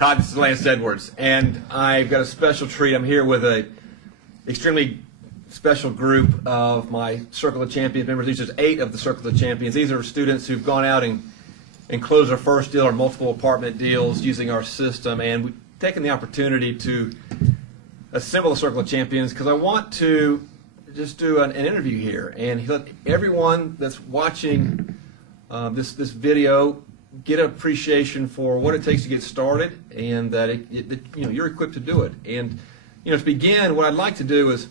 Hi, this is Lance Edwards, and I've got a special treat. I'm here with a extremely special group of my Circle of Champions members. These are 8 of the Circle of Champions. These are students who've gone out and closed their first deal or multiple apartment deals using our system, and we've taken the opportunity to assemble the Circle of Champions because I want to just do an interview here and let everyone that's watching this video get an appreciation for what it takes to get started, and that you're equipped to do it. And to begin, what I'd like to do is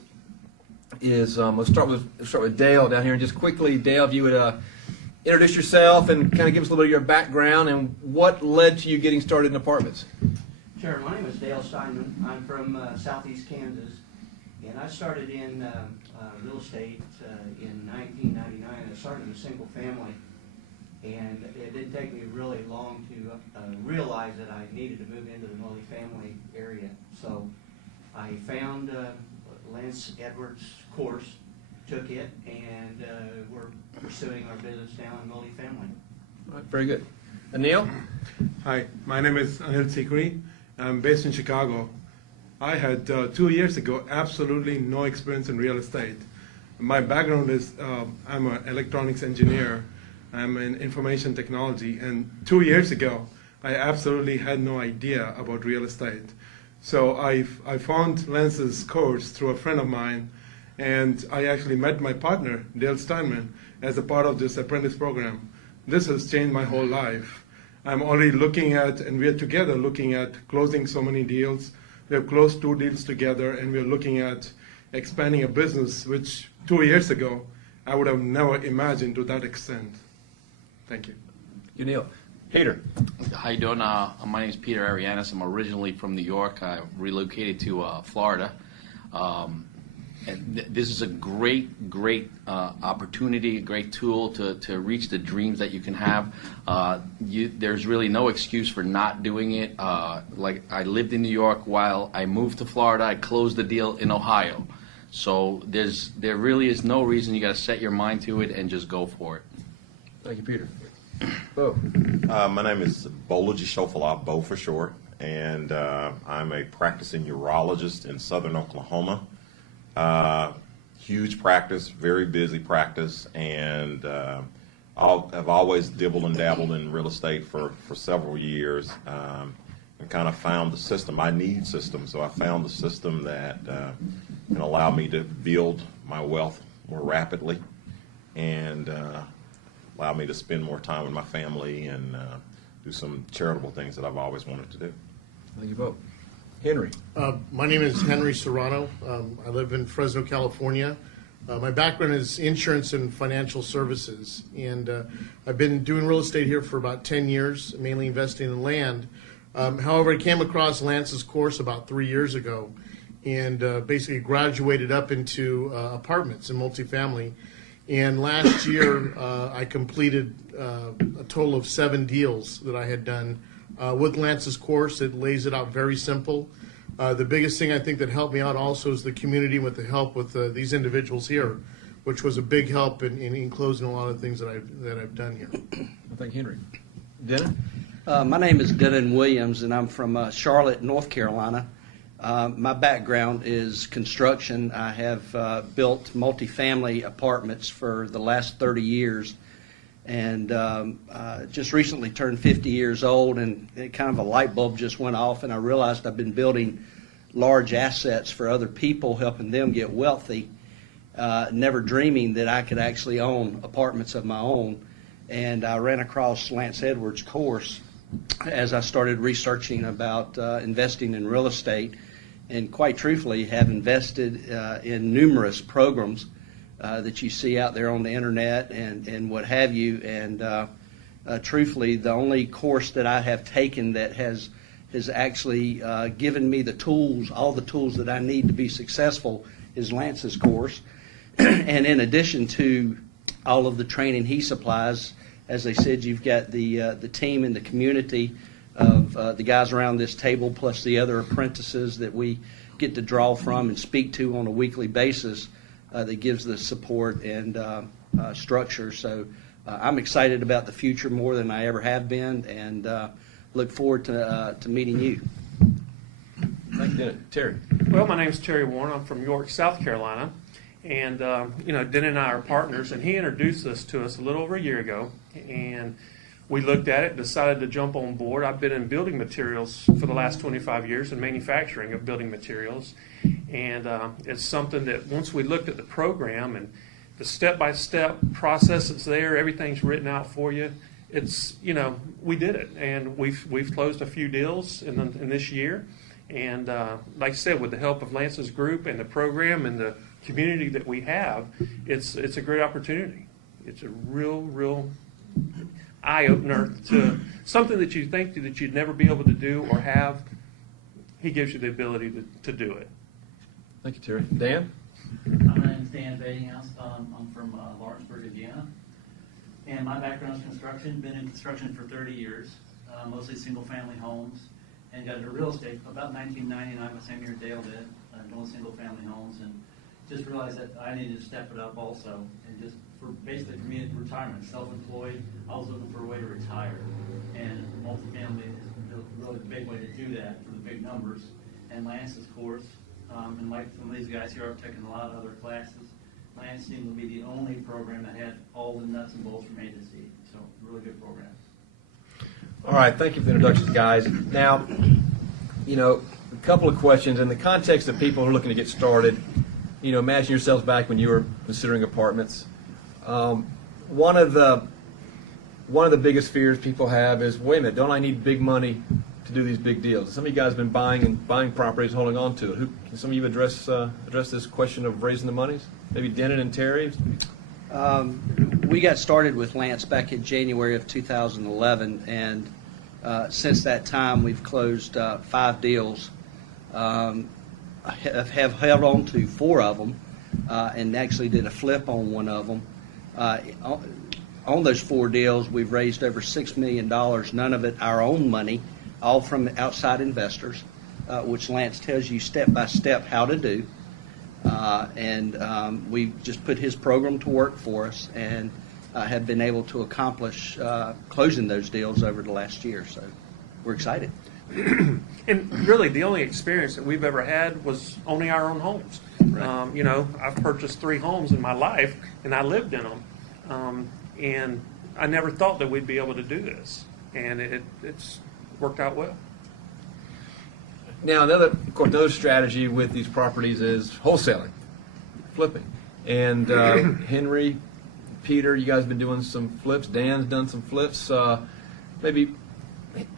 let's start with Dale down here, and just quickly, Dale, if you would introduce yourself and kind of give us a little bit of your background and what led to you getting started in apartments. Sure. My name is Dale Steinman. I'm from southeast Kansas, and I started in real estate in 1999. I started in a single family. And it didn't take me really long to realize that I needed to move into the multifamily area. So I found Lance Edwards' course, took it, and we're pursuing our business now in multifamily. All right, very good. Anil? Hi, my name is Anil Sikri. I'm based in Chicago. I had 2 years ago absolutely no experience in real estate. My background is I'm an electronics engineer. I'm in information technology, and 2 years ago, I absolutely had no idea about real estate. So I found Lance's course through a friend of mine, and I actually met my partner, Dale Steinman, as a part of this apprentice program. This has changed my whole life. I'm already looking at, and we are together looking at closing so many deals. We have closed 2 deals together, and we're looking at expanding a business, which 2 years ago, I would have never imagined to that extent. Thank you. You, Neil. Peter. How you doing? My name is Peter Arianis. I'm originally from New York. I relocated to Florida. And this is a great opportunity, a great tool to reach the dreams that you can have. There's really no excuse for not doing it. Like, I lived in New York while I moved to Florida. I closed the deal in Ohio. So there really is no reason. You got to set your mind to it and just go for it. Thank you, Peter. Bo. My name is Bolaji Shofala, Bo for short, and I'm a practicing urologist in southern Oklahoma. Huge practice, very busy practice, and I've always dibbled and dabbled in real estate for several years, and kind of found the system. I need systems, so I found the system that can allow me to build my wealth more rapidly, and allow me to spend more time with my family and do some charitable things that I've always wanted to do. Thank you both. Henry. My name is Henry Serrano. I live in Fresno, California. My background is insurance and financial services, and I've been doing real estate here for about 10 years, mainly investing in land. However, I came across Lance's course about 3 years ago and basically graduated up into apartments and multifamily. And last year, I completed a total of 7 deals that I had done with Lance's course. It lays it out very simple. The biggest thing I think that helped me out also is the community with the help with these individuals here, which was a big help in closing a lot of things that I've done here. Thank you, Henry. Dennis? My name is Denon Williams, and I'm from Charlotte, North Carolina. My background is construction. I have built multifamily apartments for the last 30 years, and just recently turned 50 years old, and kind of a light bulb just went off, and I realized I've been building large assets for other people, helping them get wealthy, never dreaming that I could actually own apartments of my own. And I ran across Lance Edwards' course as I started researching about investing in real estate, and quite truthfully have invested in numerous programs that you see out there on the internet and what have you. And truthfully, the only course that I have taken that has actually given me the tools, all the tools that I need to be successful, is Lance's course. And in addition to all of the training he supplies, as I said, you've got the team in the community of the guys around this table, plus the other apprentices that we get to draw from and speak to on a weekly basis, that gives the support and structure. So I'm excited about the future more than I ever have been, and look forward to meeting you. Thank you, Dennis. Terry. Well, my name's Terry Warren. I'm from York, South Carolina. And, Den and I are partners, and he introduced this to us a little over a year ago. And we looked at it, decided to jump on board. I've been in building materials for the last 25 years in manufacturing of building materials. And it's something that once we looked at the program and the step-by-step process that's there, everything's written out for you. It's, we did it. And we've closed a few deals in this year. And like I said, with the help of Lance's group and the program and the community that we have, it's a great opportunity. It's a real eye-opener to something that you think that you'd never be able to do or have. He gives you the ability to do it. Thank you, Terry. Dan? My name's Dan Badinghouse. I'm from Lawrenceburg, Indiana. And my background is construction. Been in construction for 30 years, mostly single-family homes. And got into real estate about 1999, the same year Dale did, doing single-family homes, and just realized that I needed to step it up also, and just for basically for me, retirement, self-employed. I was looking for a way to retire, and multifamily is a really big way to do that for the big numbers. And Lance's course, and like some of these guys here, I've taken a lot of other classes. Lance seemed to be the only program that had all the nuts and bolts from A to Z. So really good program. All right, thank you for the introductions, guys. Now, a couple of questions in the context of people who are looking to get started. Imagine yourselves back when you were considering apartments. One of the biggest fears people have is, wait a minute, don't I need big money to do these big deals? Some of you guys have been buying properties, holding on to it. Can some of you address this question of raising the monies? Maybe Denon and Terry. We got started with Lance back in January of 2011, and since that time we've closed 5 deals. Have held on to 4 of them, and actually did a flip on one of them. On those 4 deals, we've raised over $6 million, none of it our own money, all from outside investors, which Lance tells you step by step how to do. And we just put his program to work for us, and have been able to accomplish closing those deals over the last year. So we're excited. And really, the only experience that we've ever had was owning our own homes. Right. I've purchased 3 homes in my life, and I lived in them. And I never thought that we'd be able to do this, and it's worked out well. Now, another strategy with these properties is wholesaling, flipping. And Henry, Peter, you guys have been doing some flips. Dan's done some flips. Maybe,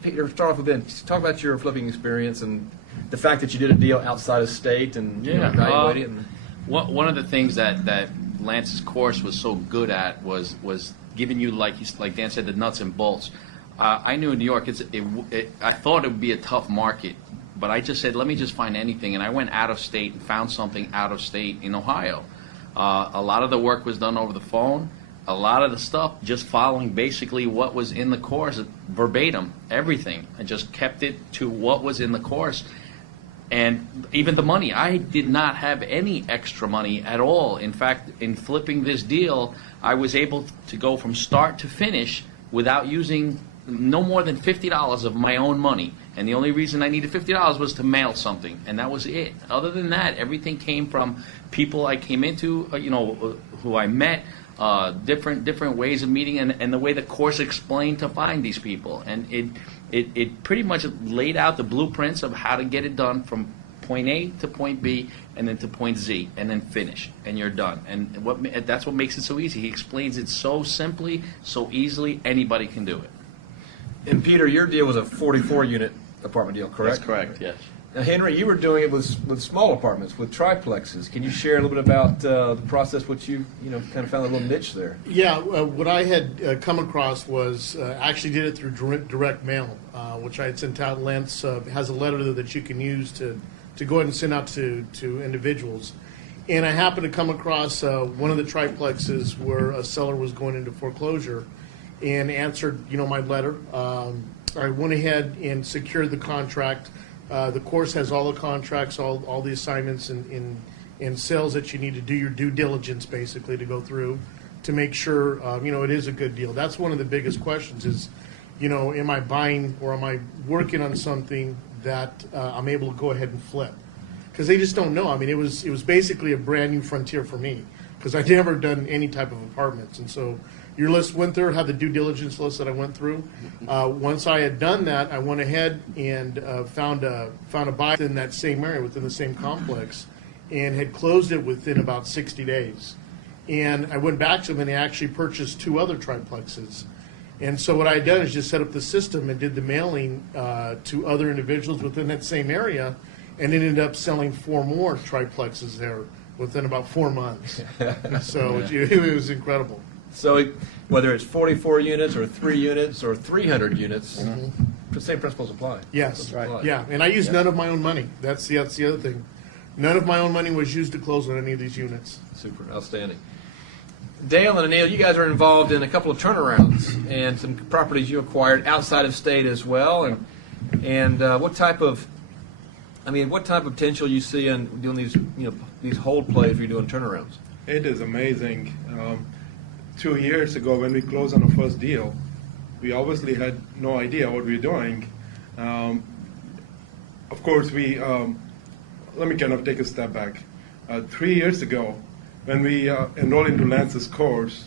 Peter, start off with Ben. Talk about your flipping experience and the fact that you did a deal outside of state and evaluating it. One of the things that Lance's course was so good at was giving you, like Dan said, the nuts and bolts. I knew in New York, I thought it would be a tough market, but I just said, let me just find anything. And I went out of state and found something out of state in Ohio. A lot of the work was done over the phone. A lot of the stuff just following basically what was in the course, verbatim, everything. I just kept it to what was in the course. And even the money, I did not have any extra money at all. In fact, in flipping this deal, I was able to go from start to finish without using no more than $50 of my own money. And the only reason I needed $50 was to mail something, and that was it. Other than that, everything came from people I came into, who I met, different ways of meeting, and the way the course explained to find these people. And it pretty much laid out the blueprints of how to get it done from point A to point B, and then to point Z, and then finish, and you're done. And that's what makes it so easy. He explains it so simply, so easily, anybody can do it. And Peter, your deal was a 44-unit apartment deal, correct? That's correct, yes. Now, Henry, you were doing it with small apartments, with triplexes. Can you share a little bit about the process, which you kind of found a little niche there? Yeah, what I had come across was actually did it through direct mail, which I had sent out. Lance has a letter that you can use to go ahead and send out to individuals. And I happened to come across one of the triplexes where a seller was going into foreclosure, and answered my letter. I went ahead and secured the contract. The course has all the contracts, all the assignments and sales that you need to do your due diligence basically to go through to make sure it is a good deal. That's one of the biggest questions is am I buying or am I working on something that I'm able to go ahead and flip? Because they just don't know. I mean, it was basically a brand new frontier for me because I'd never done any type of apartments. And so your list went through, had the due diligence list that I went through. Once I had done that, I went ahead and found a buyer in that same area, within the same complex, and had closed it within about 60 days. And I went back to them, and they actually purchased 2 other triplexes. And so what I had done is just set up the system and did the mailing to other individuals within that same area, and ended up selling 4 more triplexes there within about 4 months. So it was incredible. So whether it's 44 units or 3 units or 300 units, the same principles apply. Yes, Apply. yeah, and I used none of my own money. That's the other thing. None of my own money was used to close on any of these units. Super, outstanding. Dale and Anil, you guys are involved in a couple of turnarounds and some properties you acquired outside of state as well. And what type of potential you see in doing these hold plays where you're doing turnarounds? It is amazing. 2 years ago, when we closed on the first deal, we obviously had no idea what we were doing. Of course, let me kind of take a step back. 3 years ago, when we enrolled into Lance's course,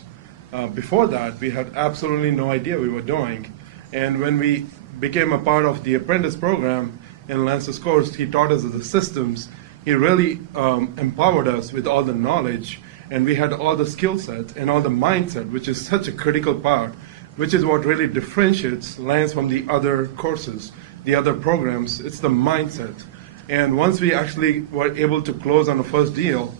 before that, we had absolutely no idea what we were doing. And when we became a part of the apprentice program in Lance's course, he taught us the systems. He really empowered us with all the knowledge, and we had all the skill set and all the mindset, which is such a critical part, which is what really differentiates Lance from the other courses, the other programs. It's the mindset. And once we actually were able to close on the first deal,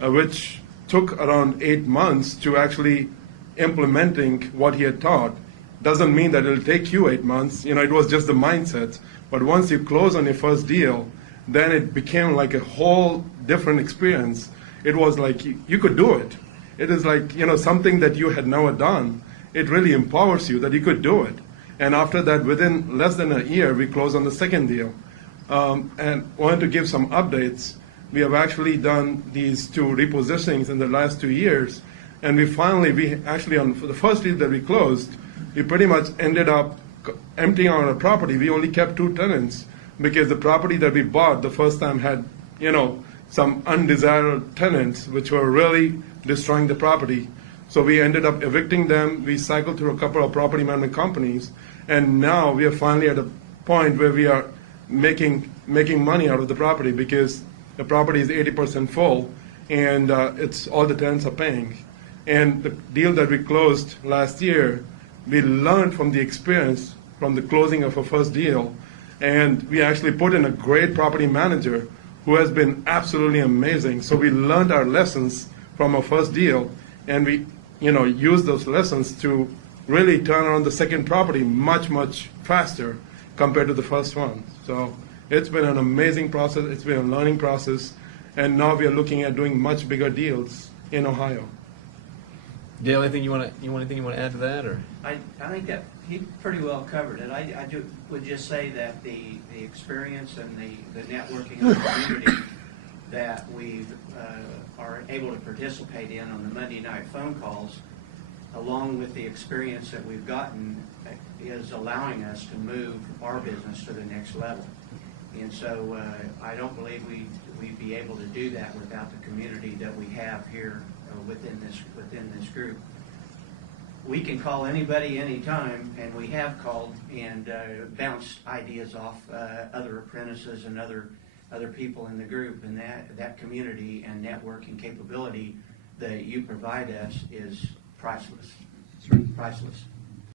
which took around 8 months to actually implementing what he had taught, doesn't mean that it'll take you 8 months. It was just the mindset. But once you close on your first deal, then it became like a whole different experience. It was like you could do it. It is like, something that you had never done. It really empowers you that you could do it. And after that, within less than a year, we closed on the second deal. And wanted to give some updates. We have actually done these 2 repositionings in the last 2 years. And we actually, for the first deal that we closed, we pretty much ended up emptying out our property. We only kept 2 tenants because the property that we bought the first time had, some undesirable tenants which were really destroying the property. So we ended up evicting them. We cycled through a couple of property management companies, and now we are finally at a point where we are making money out of the property because the property is 80% full, and it's all the tenants are paying. And the deal that we closed last year, we learned from the experience from the closing of our first deal, and we actually put in a great property manager who has been absolutely amazing. So we learned our lessons from our first deal, and we used those lessons to really turn around the second property much, much faster compared to the first one. So it's been an amazing process. It's been a learning process, and now we are looking at doing much bigger deals in Ohio. Dale, anything you want to add to that, or? I think that he pretty well covered it. I would just say that the experience and the networking of the community that we are able to participate in on the Monday night phone calls, along with the experience that we've gotten, is allowing us to move our business to the next level. And so I don't believe we'd be able to do that without the community that we have here within this group. We can call anybody anytime, and we have called and bounced ideas off other apprentices and other people in the group, and that community and networking capability that you provide us is priceless. Priceless.